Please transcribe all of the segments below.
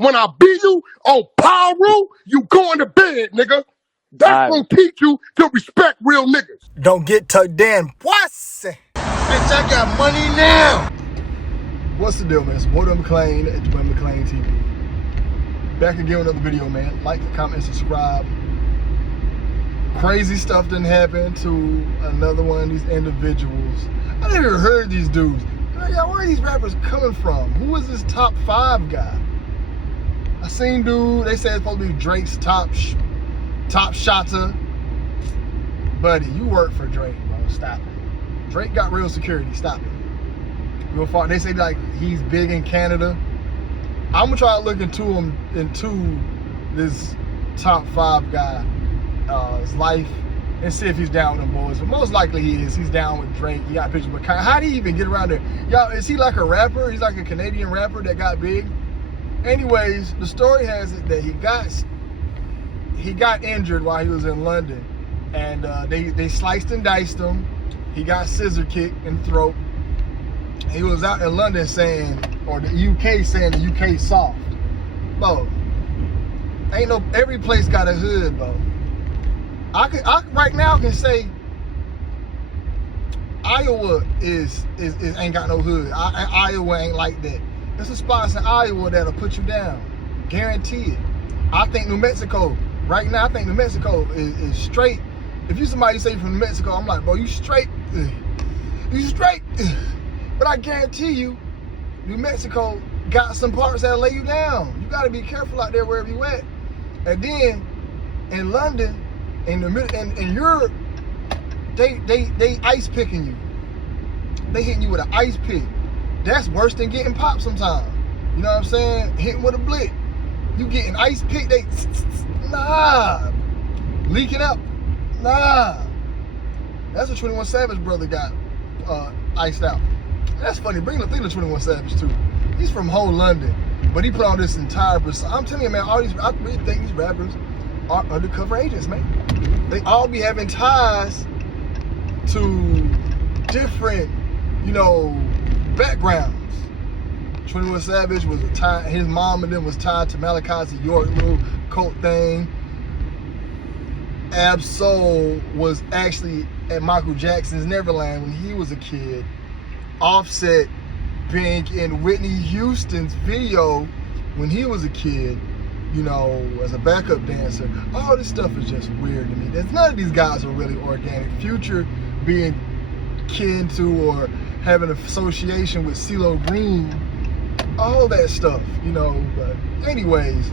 When I beat you on power rule, you going to bed, nigga. That's gonna teach you to respect real niggas. Don't get tucked in. What's it? Bitch, I got money now. What's the deal, man? It's Boy McClain at Boy McClain TV. Back again with another video, man. Like, comment, subscribe. Crazy stuff didn't happen to another one of these individuals. I never heard these dudes. Where are these rappers coming from? Who is this Top 5 guy? I seen dude, they said it's supposed to be Drake's top shotter. Buddy, you work for Drake, bro. Stop it. Drake got real security. Stop it. Real far. They say like he's big in Canada. I'm gonna try to look into this Top 5 guy, his life, and see if he's down with them boys. But most likely he is. He's down with Drake. He got pictures with Kanye. How did he even get around there? Y'all, is he like a rapper? He's like a Canadian rapper that got big. Anyways, the story has it that he got injured while he was in London, and they sliced and diced him. He got scissor kicked in the throat. He was out in London saying, or the UK saying the UK soft. Bro, every place got a hood, bro. I right now can say Iowa ain't got no hood. Iowa ain't like that. There's some spots in Iowa that'll put you down, guarantee it. I think New Mexico, right now, I think New Mexico is straight. If you somebody say you're from New Mexico, I'm like, bro, you straight. You straight. But I guarantee you, New Mexico got some parts that'll lay you down. You gotta be careful out there wherever you at. And then in London, in Europe, they ice picking you. They hitting you with an ice pick. That's worse than getting popped sometimes. You know what I'm saying? Hitting with a blick. You getting ice picked, nah. Leaking up, nah. That's what 21 Savage brother got iced out. That's funny. Bring the thing to 21 Savage too. He's from whole London, but he put on this entire persona. I'm telling you, man, I really think these rappers are undercover agents, man. They all be having ties to different, backgrounds. 21 Savage was his mom and them was tied to Malachi York little cult thing. Ab-Soul was actually at Michael Jackson's Neverland when he was a kid. Offset being in Whitney Houston's video when he was a kid, as a backup dancer. All this stuff is just weird to me. None of these guys are really organic. Future being kin to or having an association with CeeLo Green, all that stuff, But anyways,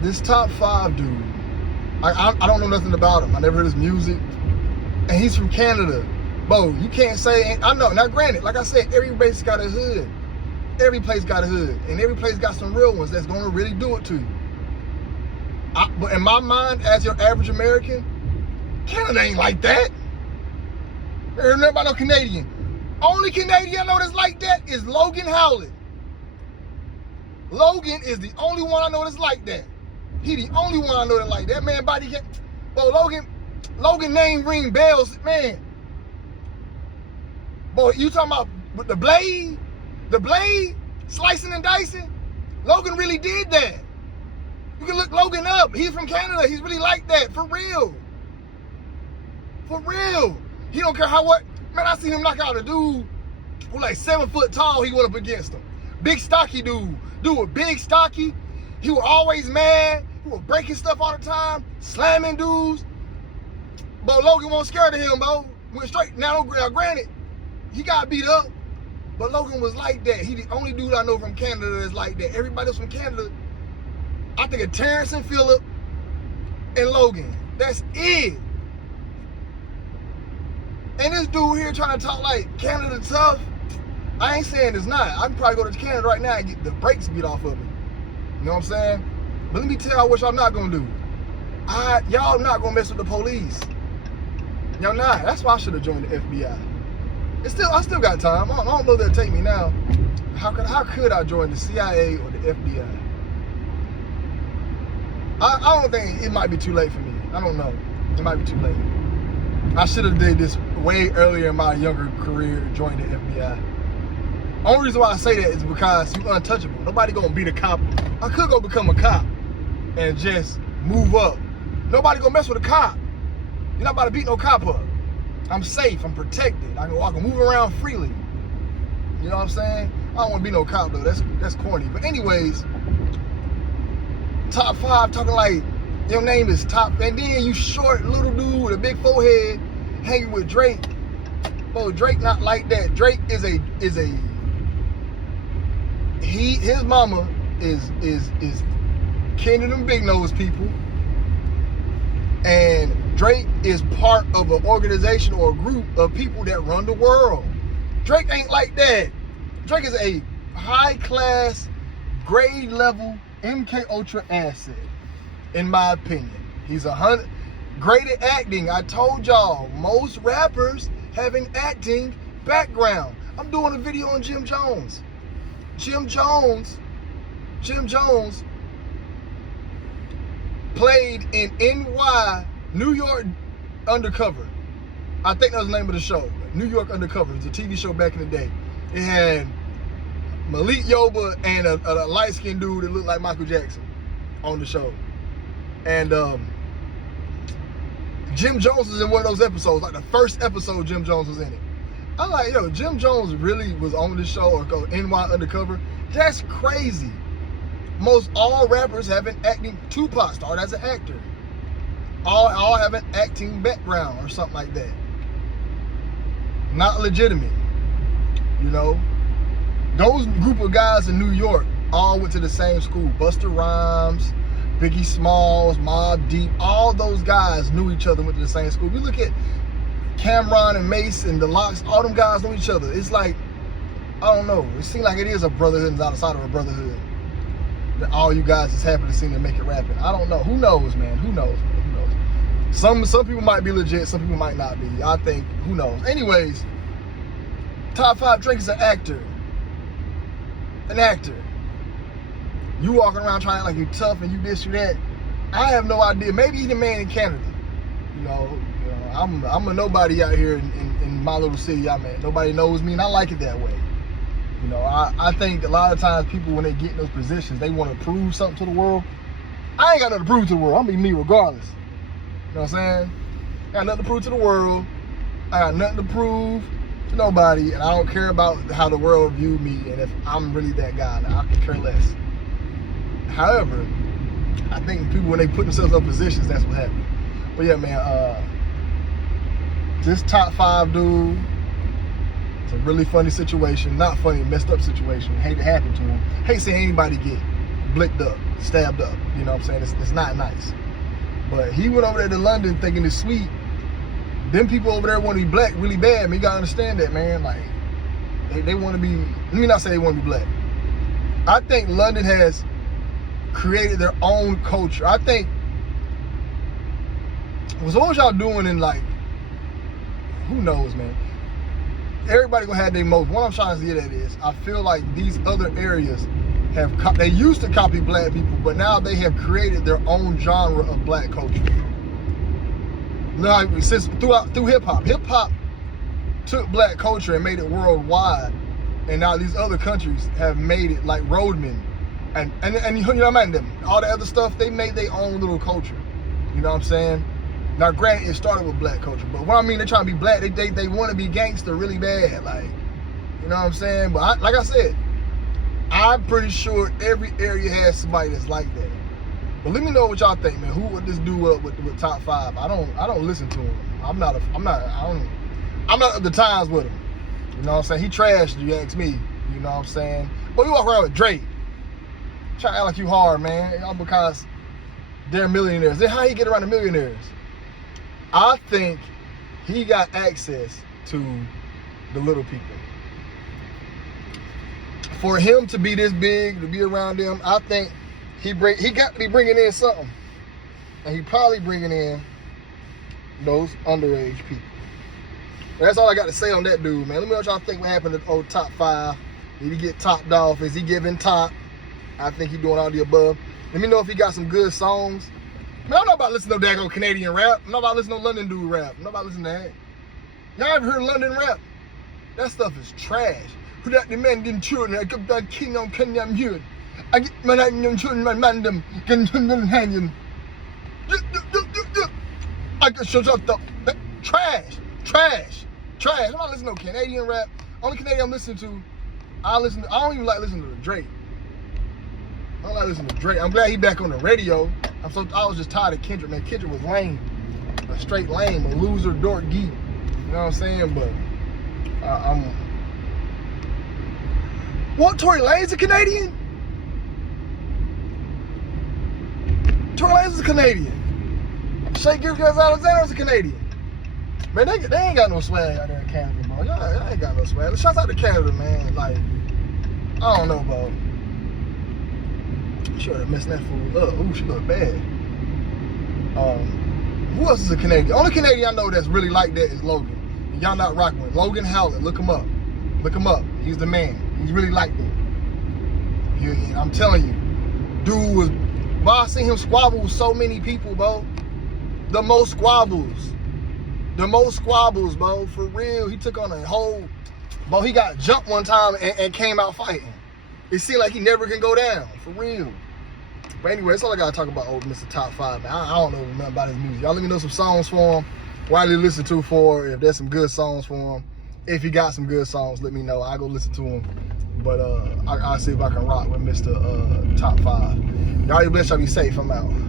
this Top 5 dude, I don't know nothing about him. I never heard his music, and he's from Canada. Bro, you can't say, I know, now granted, like I said, every place got a hood. Every place got a hood. And every place got some real ones that's gonna really do it to you. But in my mind, as your average American, Canada ain't like that. I heard nothing about no Canadian. Only Canadian I know that's like that is Logan Howlett. Logan is the only one I know that's like that. He the only one I know that like that. Man, body can't. Bro, Logan name ring bells, man. Boy, you talking about with the blade, slicing and dicing? Logan really did that. You can look Logan up. He's from Canada. He's really like that. For real. For real. He don't care what. Man, I seen him knock out a dude who like 7 foot tall. He went up against him. Big stocky dude. Dude was big stocky. He was always mad. He was breaking stuff all the time. Slamming dudes. But Logan wasn't scared of him, bro. Went straight. Now, granted, he got beat up, but Logan was like that. He the only dude I know from Canada that's like that. Everybody else from Canada, I think of Terrence and Phillip and Logan. That's it. And this dude here trying to talk like Canada tough, I ain't saying it's not. I can probably go to Canada right now and get the brakes beat off of me. You know what I'm saying? But let me tell y'all what y'all not gonna do. Y'all not gonna mess with the police. Y'all not. That's why I should have joined the FBI. I still got time. I don't know if they'll take me now. How could I join the CIA or the FBI? I don't think it might be too late for me. I don't know. It might be too late. I should have did this way earlier in my younger career to join the FBI. Only reason why I say that is because you're untouchable. Nobody gonna beat a cop. I could go become a cop and just move up. Nobody gonna mess with a cop. You're not about to beat no cop up. I'm safe, I'm protected. I can move around freely. You know what I'm saying? I don't wanna be no cop though, that's corny. But anyways, Top 5 talking like your name is Top, and then you short little dude with a big forehead hanging with Drake. Bro, Drake not like that. Drake is his mama is kin to them big nose people, and Drake is part of an organization or a group of people that run the world. Drake ain't like that. Drake is a high class, grade level MK Ultra asset, in my opinion. He's great at acting. I told y'all, most rappers have an acting background. I'm doing a video on Jim Jones. Jim Jones played in New York Undercover. I think that was the name of the show. New York Undercover. It was a TV show back in the day. It had Malik Yoba and a light-skinned dude that looked like Michael Jackson on the show. And Jim Jones was in one of those episodes, like the first episode Jim Jones was in it. I'm like, yo, Jim Jones really was on this show or go NY Undercover? That's crazy. Most all rappers have an acting, Tupac started as an actor. All have an acting background or something like that. Not legitimate, you know? Those group of guys in New York all went to the same school. Busta Rhymes, Biggie Smalls, Mobb Deep, all those guys knew each other, went to the same school. We look at Cameron and Mace and the Locks, all them guys know each other. It's like, I don't know, it seems like it is a brotherhood outside of a brotherhood. That all you guys just happen to see to make it rapping. I don't know. Who knows, man? Who knows, man? Who knows? Some people might be legit, some people might not be. I think, who knows? Anyways, Top 5, Drake is an actor. An actor. You walking around trying like you tough and you this, you that. I have no idea. Maybe he's the man in Canada. You know, I'm a nobody out here in my little city I'm at. Nobody knows me, and I like it that way. You know, I think a lot of times people, when they get in those positions, they want to prove something to the world. I ain't got nothing to prove to the world. I'm gonna be me regardless. You know what I'm saying? I got nothing to prove to the world. I got nothing to prove to nobody, and I don't care about how the world view me and if I'm really that guy. Now, I can care less. However, I think people, when they put themselves in positions, that's what happens. But yeah, man, this Top 5 dude, it's a really funny situation. Not funny, messed up situation. Hate it happened to him. Hate seeing anybody get blicked up, stabbed up. You know what I'm saying? It's not nice. But he went over there to London thinking it's sweet. Them people over there want to be black really bad, man. You gotta understand that, man. Like, they want to be, let me not say they want to be black. I think London has created their own culture. I think, what was y'all doing in, like, who knows, man? Everybody gonna have their most. What I'm trying to get at is, I feel like these other areas they used to copy black people, but now they have created their own genre of black culture. Like, since through hip hop took black culture and made it worldwide, and now these other countries have made it, like Roadman, and you know what I mean, all the other stuff, they made their own little culture. You know what I'm saying? Now, granted, it started with black culture, but what I mean, they're trying to be black. They want to be gangster really bad, like, you know what I'm saying? But like I said, I'm pretty sure every area has somebody that's like that. But let me know what y'all think, man. Who would this do up with Top 5? I don't listen to him. I'm not up to times with him. You know what I'm saying? He trashed you, ask me. You know what I'm saying? But you walk around with Drake. Try to act like you hard, man. All because they're millionaires. Then how he get around the millionaires? I think he got access to the little people. For him to be this big, to be around them, I think he got to be bringing in something. And he probably bringing in those underage people. That's all I got to say on that dude, man. Let me know what y'all think what happened to old Top 5. Did he get topped off? Is he giving top? I think he doing all the above. Let me know if he got some good songs. Man, I'm not about to listen to no daggone Canadian rap. I'm not about to listen to no London dude rap. I'm not about to listen to that. Y'all ever heard London rap? That stuff is trash. Who that the man didn't children, I got that king on Kenya Mute. I get my young children, my man them, can hang him. I can show up the trash. I'm not listening to Canadian rap. Only Canadian I'm listening to, I don't even like listening to Drake. I don't like listening to Drake. I'm glad he back on the radio. I was just tired of Kendrick, man. Kendrick was lame. A straight lame, a loser, dork, geek. You know what I'm saying? But what, Tory Lanez a Canadian? Tory Lanez is a Canadian. Shea Gilgeous-Alexander's a Canadian. Man, they ain't got no swag out there in Canada, bro. Y'all ain't got no swag. Shout out to Canada, man. Like, I don't know, bro. She would have messed that fool up. Ooh, she look bad. Who else is a Canadian? Only Canadian I know that's really like that is Logan. And y'all not rocking with Logan Howlett. Look him up. Look him up. He's the man. He's really like that. I'm telling you, dude was. Bro, I seen him squabble with so many people, bro. The most squabbles, bro. For real, he took on a whole. Bro, he got jumped one time and came out fighting. It seemed like he never can go down. For real. But anyway, that's all I gotta talk about old Mr. Top 5, man. I don't know nothing about his music. Y'all let me know some songs for him. Why did listen to for? If there's some good songs for him. If he got some good songs, let me know. I'll go listen to him. But I'll see if I can rock with Mr. Top 5. Y'all be blessed. Y'all be safe. I'm out.